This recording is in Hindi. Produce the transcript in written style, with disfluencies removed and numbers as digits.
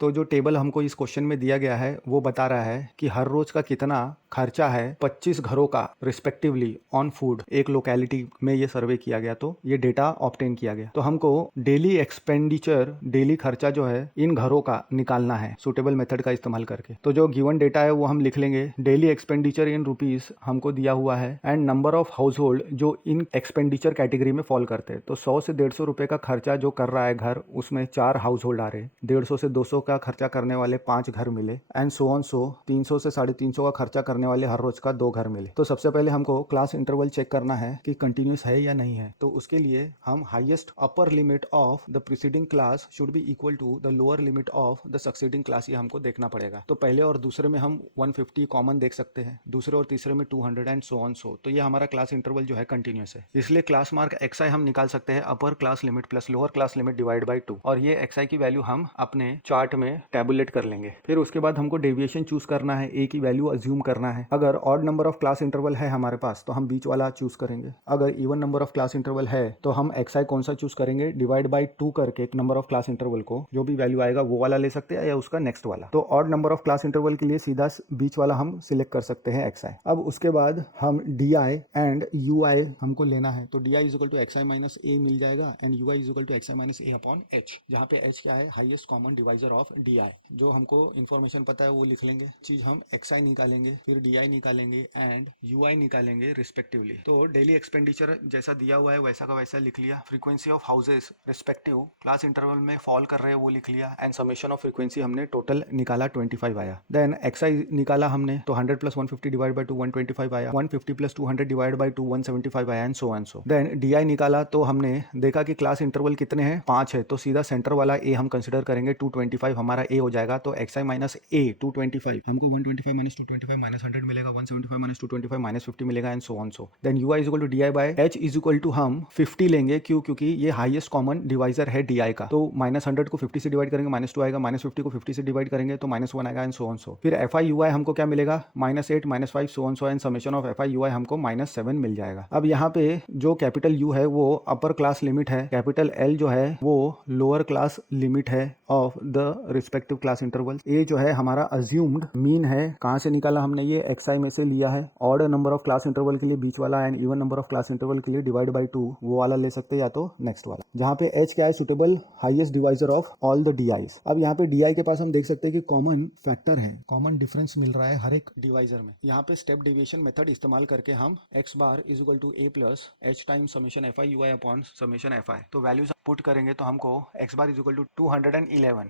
तो जो टेबल हमको इस क्वेश्चन में दिया गया है वो बता रहा है कि हर रोज का कितना खर्चा है 25 घरों का रिस्पेक्टिवली ऑन फूड। एक लोकेलिटी में ये सर्वे किया गया तो ये डेटा ऑब्टेन किया गया। तो हमको डेली एक्सपेंडिचर, डेली खर्चा जो है इन घरों का निकालना है सुटेबल मेथड का इस्तेमाल करके। तो जो गिवन डेटा है वो हम लिख लेंगे। डेली एक्सपेंडिचर इन रुपीस हमको दिया हुआ है and number of house hold जो इन एक्सपेंडिचर कैटेगरी में फॉल करते हैं। तो 100 से 150 रुपए का खर्चा जो कर रहा है घर, उसमें 4 हाउस होल्ड आ रहे हैं। 150 से 200 का खर्चा करने वाले 5 घर मिले एंड सो ऑन सो 300 से 350 का खर्चा करने वाले हर रोज का 2 घर मिले। तो सबसे पहले हमको क्लास इंटरवल चेक करना है कि कंटिन्यूस है या नहीं है। तो उसके लिए हम highest upper limit of the preceding class should be equal to the lower limit of the succeeding class, ये हमको देखना पड़ेगा। तो पहले और दूसरे में हम 150 कॉमन देख सकते हैं, दूसरे और तीसरे में 200 एंड सो ऑन सो। तो ये हमारा क्लास इंटरवल जो है कंटिन्यूस है, इसलिए क्लास मार्क xi हम निकाल सकते हैं upper class limit plus lower class limit divide by 2, और ये xi की वैल्यू हम अपने चार्ट में टैबुलेट कर लेंगे। फिर उसके बाद हमको डेविएशन चूज करना है, a की वैल्यू अज्यूम करना है। अगर odd number of class interval है हमारे पास तो हम बीच वाला चूज करेंगे। अगर even number of class interval है तो हम xi कौन सा चूज करेंगे, डिवाइड बाई 2 करके एक नंबर ऑफ क्लास इंटरवल को जो भी वैल्यू आएगा वो वाला ले सकते हैं या उसका नेक्स्ट वाला। तो odd number of class interval के लिए सीधा बीच वाला हम सिलेक्ट कर सकते हैं xi। अब उसके बाद हम di एंड ui हमको लेना है। तो di is equal to xi minus a मिल जाएगा and ui is equal to xi minus a upon h, जहाँ पे h क्या है, highest common divisor of di। जो हमको इन्फॉर्मेशन पता है वो लिख लेंगे। चीज हम xi निकालेंगे, फिर di निकालेंगे एंड ui निकालेंगे रिस्पेक्टिवली। तो डेली एक्सपेंडिचर जैसा दिया हुआ है वैसा का वैसा लिख लिया। Frequency of houses respective class interval में फॉल कर रहे हैं वो लिख लिया एंड समेशन ऑफ फ्रीक्वेंसी हमने टोटल निकाला 25 आया। देन xi निकाला हमने तो 100 प्लस 150 डिवाइड बाई 2 125 आया, 150 प्लस 200 डिवाइड बाई 2 175 आया and so and so. Then di निकाला तो हमने देखा कि क्लास इंटरवल कितने हैं, 5 है, तो सीधा सेंटर वाला a हम कंसिडर करेंगे। 225 हमारा a हो जाएगा। तो xi माइनस a 225 हमको 125 माइनस 225 माइनस 100 मिलेगा, 175 माइनस 225 माइनस 50 मिलेगा and so on so. Then ui is equal to di by h is equal to हम 50 लेंगे, क्योंकि ये हाईएस्ट कॉमन डिवाइजर है di का। तो माइनस 100 को 50 से डिवाइड करेंगे -2 आएगा, माइनस 50 को 50 से डिवाइड करेंगे तो -1 आएगा एंड सो ऑन सो। फिर fi ui हमको क्या मिलेगा, -8 -5 सो on so and summation of fi ui हमको -7 मिल जाएगा। अब यहाँ पे जो कैपिटल U है वो अपर क्लास लिमिट है, कैपिटल L जो है वो लोअर क्लास लिमिट है of the respective class interval. A जो है हमारा अज्यूम्ड मीन है। कहाँ से निकाला हमने, ये xi में से लिया है। Odd number of class interval के लिए बीच वाला and even number of class interval के लिए डिवाइड बाई 2 वो वाला ले सकते हैं या तो नेक्स्ट वाला, जहाँ पे h क्या है, suitable highest divisor of all the di's। अब यहाँ पे di के पास हम देख सकते हैं कि कॉमन फैक्टर है, कॉमन डिफरेंस मिल रहा है हर एक डिवाइजर में। यहाँ पे स्टेप डेविएशन मेथड इस्तेमाल करके हम x bar is equal to a plus h times summation fi ui upon summation fi, तो वैल्यूज पुट करेंगे तो हमको x bar is equal to 211